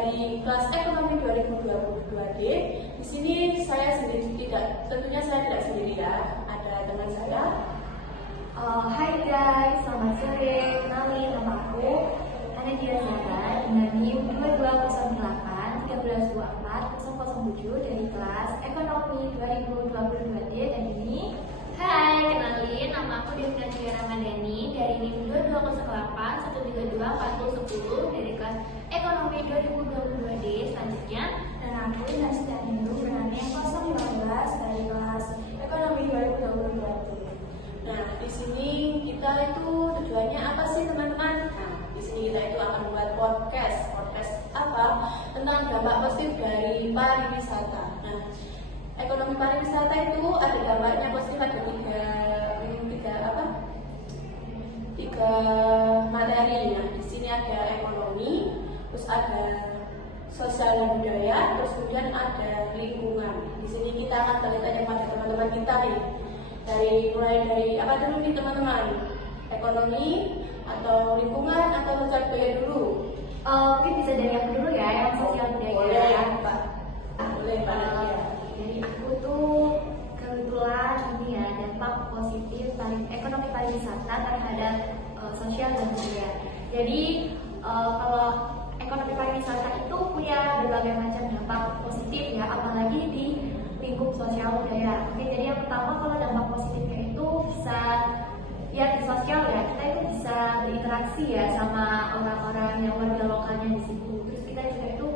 dari kelas ekonomi 2022D. Di sini tentunya saya tidak sendiri ya, ada teman saya. Hai guys, selamat sore. Kenalin, nama aku Anadia Zara dengan NIM 2208 1324 007 dari kelas ekonomi 2022D. Dan ini Hai, kenalin, nama aku Devina Cia Ramadhani dari NIM 2208 132 4010 dari kelas ekonomi 2022D. Selanjutnya, dan aku Nastia Hindu dengan NIM 015 dari kelas ekonomi 2022D. Nah, di sini kita itu tujuannya apa sih teman-teman? Nah, di sini kita itu akan membuat podcast apa? Tentang dampak positif dari pariwisata. Nah, ekonomi pariwisata itu ada dampaknya positif, ada tiga materi. Nah, di sini ada ekonomi, terus ada sosial dan budaya, terus kemudian ada lingkungan. Di sini kita akan tanya-tanya pada teman-teman kita nih. Mulai dari apa dulu nih teman-teman? Ekonomi atau lingkungan atau sosial budaya dulu? Mungkin bisa dari aku dulu ya, yang sosial budaya. Boleh ya, Pak. Boleh, Pak. Jadi aku tuh kebetulan ini ya, dampak positif ekonomi pariwisata terhadap sosial dan budaya. Jadi kalau ekonomi pariwisata itu punya berbagai macam dampak positif ya, apalagi di lingkup sosial budaya. Oke, jadi yang pertama kalau dampak positifnya itu bisa ya di sosial ya, kita itu bisa berinteraksi ya sama orang-orang yang warga lokalnya di situ. Terus kita juga itu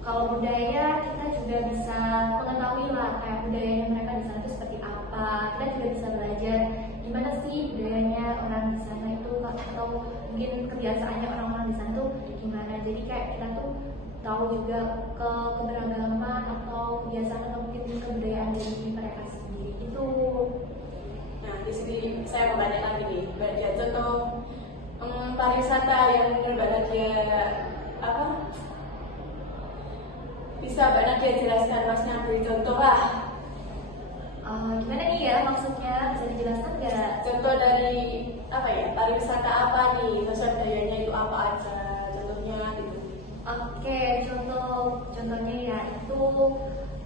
kalau budaya kita juga bisa mengetahui lah kayak budayanya mereka di sana itu seperti apa. Kita juga bisa belajar gimana sih budayanya orang di sana itu, atau mungkin kebiasaannya orang-orang di sana tuh gimana. Jadi kayak kita tuh tahu juga keberagaman atau kebiasaan atau mungkin kebudayaan dari mereka sendiri itu. Nah, di sini saya mau banyak lagi nih. Banyak contoh pariwisata yang menurut Mbak Nadia apa? Bisa Mbak Nadia jelaskan, Masnya beri contoh lah. Gimana nih ya maksudnya, bisa dijelaskan nggak? Contoh dari apa ya? Pariwisata apa nih? Sosial budayanya itu apa aja? Contohnya gitu. Oke, contohnya ya itu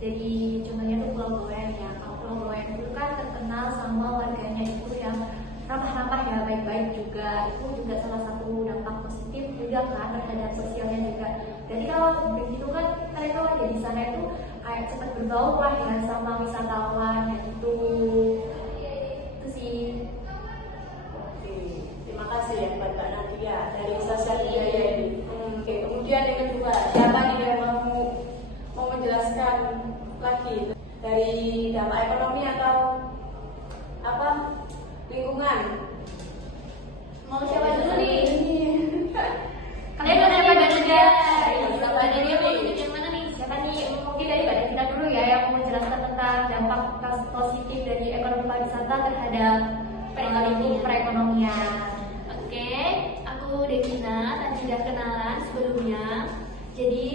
jadi contohnya itu Pulau Goen ya. Kalau Pulau Goen itu kan terkenal sama warganya itu yang ramah-ramah ya, baik-baik juga. Itu juga salah satu dampak positif juga kan terhadap sosialnya juga. Jadi kalau begitu kan mereka warga di sana itu kayak cepat bergaul lah ya sama wisatawan ya gitu. Itu sih. Oke, terima kasih ya Mbak Nadia dari sosial budaya ini. Oke, kemudian yang kedua, siapa nih yang mau menjelaskan lagi dari dampak ekonomi atau apa lingkungan? mau siapa dulu nih? Kalian udah dapat Nadia. Mbak Nadia mau tunjuk yang mana nih? Siapa nih? Mungkin dari Mbak Devina dulu ya yang mau menjelaskan tentang dampak positif dari ekonomi pariwisata terhadap perekonomian. Oke, aku Devina, tadi sudah kenalan sebelumnya. Jadi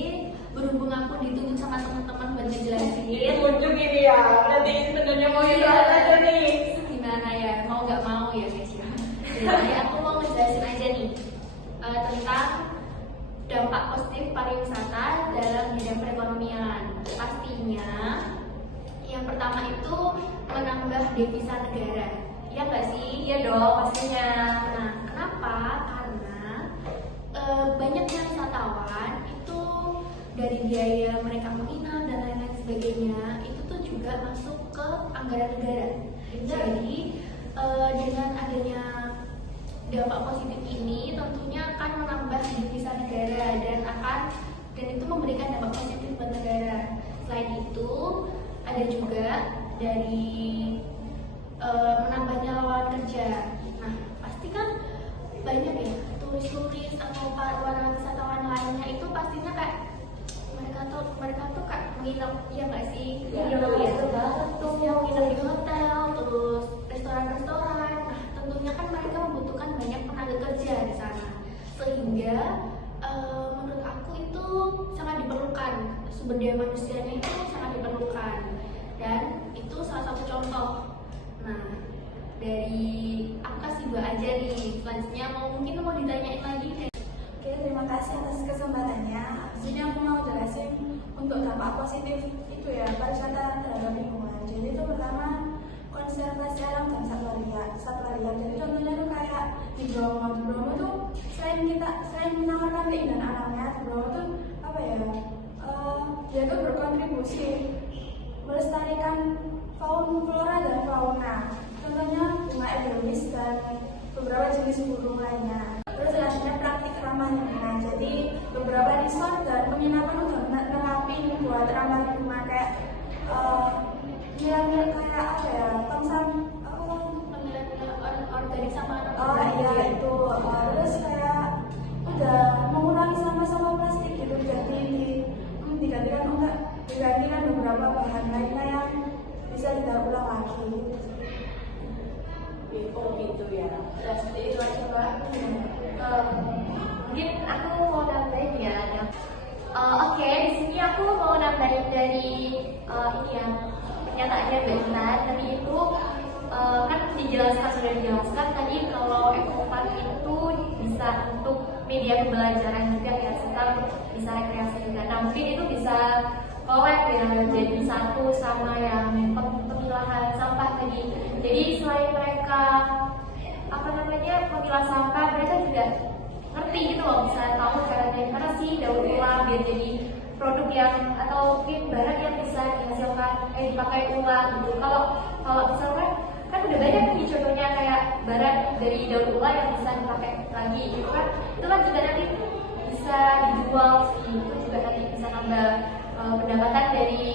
berhubung aku ditunggu sama teman-teman buat ngejelasin. Tunjuk ini ya, nanti sebenarnya mau jelas aja nih. Gimana ya, mau nggak mau ya guys ya. Jadi aku mau ngejelasin aja nih tentang dampak positif pariwisata dalam bidang perekonomian. Pastinya yang pertama itu menambah devisa negara. Iya nggak sih? Iya dong, pastinya. Nah, kenapa? Karena banyaknya wisatawan itu dari biaya mereka menginap dan lain-lain sebagainya itu tuh juga masuk ke anggaran negara. Jadi dengan adanya dampak positif ini tentunya akan menambah devisa negara dan itu memberikan dampak positif buat negara. Selain itu ada juga dari menambahnya lowongan kerja. Nah, pasti kan banyak ya turis-turis atau para wisatawan lainnya itu pastinya kayak mereka tuh kayak menginap, ya nggak sih? Iya, betul banget tuh yang menginap di hotel, terus restoran-restoran. Nah, tentunya kan mereka membutuhkan banyak tenaga kerja di sana, sehingga menurut aku itu sangat diperlukan, sumber daya manusianya itu sangat diperlukan, dan itu salah satu contoh. Nah, dari aku kasih dua aja nih. Selanjutnya mungkin mau ditanyain lagi. Oke, terima kasih atas kesempatannya. di sini aku mau jelasin untuk dampak positif itu ya pariwisata terhadap lingkungan. Jadi itu pertama konservasi alam dan satwa liar. Jadi contohnya tuh kayak di Bromo tuh selain menawarkan keindahan alamnya, di Bromo tuh apa ya? Dia tuh berkontribusi melestarikan flora dan fauna. Contohnya bunga endemik dan beberapa jenis burung lainnya. Terus selanjutnya praktik ramah lingkungan. Jadi beberapa resort dan penginapan udah menerapin buat ramah lingkungan kayak nilai-nilai kayak apa ya, organik sama iya itu terus kayak udah mengurangi sampah-sampah plastik gitu, jadi digantikan beberapa bahan lainnya yang bisa didaur ulang lagi. Oh gitu ya. Seperti itu aja Mbak. Mungkin aku mau nambahin ya. Oke, di sini aku mau nambahin dari ini ya pernyataannya Mbak Intan. Tadi itu kan sudah dijelaskan tadi kalau ekopark itu bisa untuk media pembelajaran juga ya, serta bisa rekreasi juga. Nah mungkin itu bisa collab ya, jadi satu sama yang pemilahan sampah tadi. Jadi selain mereka pemilah sampah, mereka juga ngerti gitu loh, bisa tahu cara gimana sih daur ulang biar jadi produk yang atau mungkin barang yang bisa dihasilkan dipakai ulang gitu. Kalau misalkan kan udah banyak nih contohnya kayak barang dari daur ulang yang bisa dipakai lagi gitu kan, itu kan juga nanti bisa dijual sih, itu juga nanti bisa nambah pendapatan dari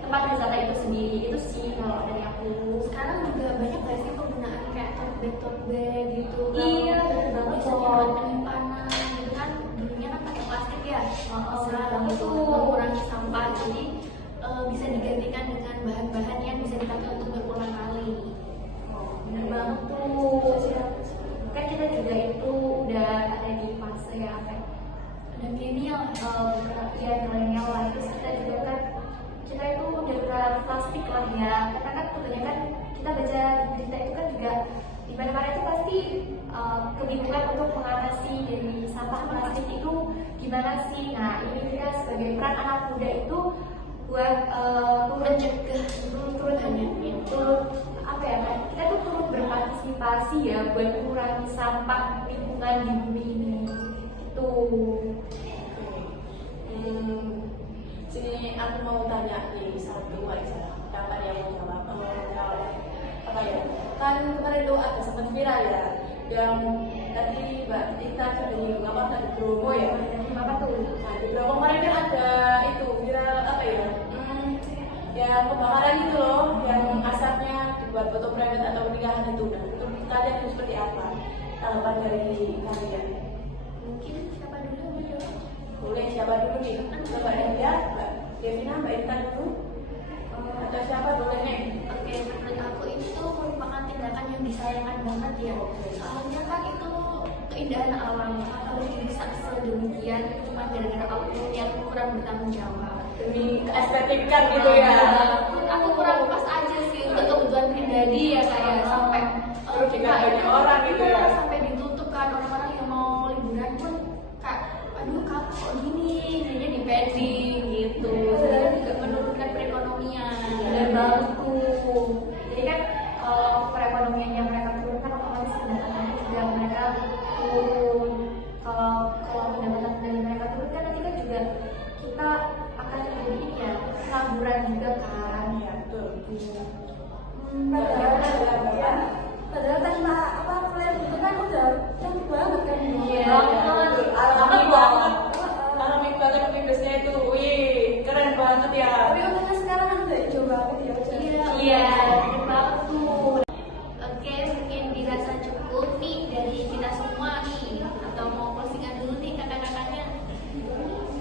tempat wisata itu sendiri. Itu sih kalau dari aku. Sekarang juga banyak gak sih penggunaan kayak tote bag gitu. Iya, bener banget. Bisa buat penyimpanan gitu kan, dulunya kan pakai plastik ya. Sekarang itu mengurangi sampah, jadi bisa digantikan dengan bahan-bahan yang bisa dipakai untuk berulang kali. Bener banget tuh. Kan kita juga itu udah ada di fase ya kayak Ada milenial. ya milenial lah, terus kita juga kan kita itu udah kurang plastik lah ya, karena kan kebanyakan kita baca berita itu kan juga di mana-mana itu pasti kebingungan untuk mengatasi dari sampah plastik itu gimana sih. Nah ini kita sebagai peran anak muda itu buat Mencegah turut apa ya kan, kita tuh turut berpartisipasi ya buat mengurangi sampah lingkungan di bumi ini itu. Sini aku mau tanya nih satu aja, kapan yang mau jawab? Kalau apa ya? Kan kemarin itu ada sempat viral ya, yang tadi Mbak Tita sudah nyinggung apa tadi Bromo ya? Apa tuh? Nah di Bromo kemarin kan ada itu viral apa ya? Ya pembakaran itu loh, yang asapnya dibuat foto private atau pernikahan itu. Nah itu kalian itu seperti apa? Tanggapan dari kalian? Mungkin siapa dulu? Boleh siapa dulu nih? Mbak Devia, Mbak Devina, Mbak Intan dulu? Atau siapa boleh nih? Oke, menurut aku itu merupakan tindakan yang disayangkan banget ya. Soalnya kan itu keindahan alam harus dirusak sedemikian cuma gara-gara oknum yang kurang bertanggung jawab. Demi keestetikan gitu ya? Menurut aku kurang pas aja sih untuk kebutuhan pribadi ya, kayak sampai Terus juga banyak orang gitu ya? sampai ditutup kan, orang-orang yang mau liburan pun kayak aduh kamu kok gini, jadinya dipending gitu. Jadi juga menurunkan perekonomian. Bener banget tuh. Jadi kan kalau perekonomiannya mereka turun kan otomatis pendapatan juga mereka turun. Kalau pendapatan dari mereka turun kan nanti kan juga kita akan jadi ini ya pengangguran juga kan. Iya betul. Padahal tanpa apa flare itu kan udah cantik banget kan. Iya banget. Alami banget. Alami banget vibesnya itu. Wih keren banget ya. Tapi untungnya sekarang udah hijau banget ya. Iya, bener banget tuh. Oke, mungkin dirasa cukup nih dari kita semua nih, atau mau closingan dulu nih kakak-kakaknya.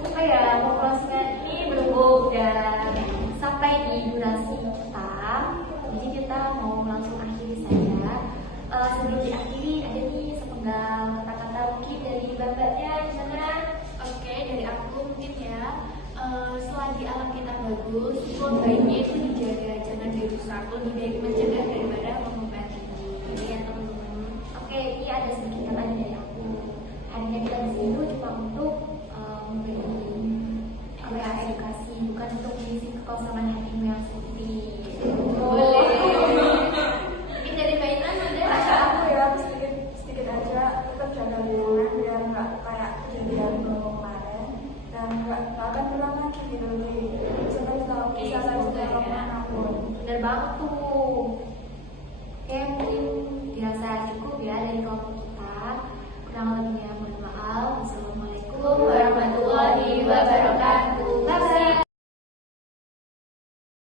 Apa ya, mau closingan ini berhubung udah sampai di durasi kita, jadi kita mau langsung akhiri saja. Sebelum diakhiri ada nih sepenggal kata-kata mungkin dari mbak-mbaknya gimana? Oke, dari aku mungkin ya, selagi alam kita bagus, itu baiknya itu dijaga, jangan dirusak, lebih baik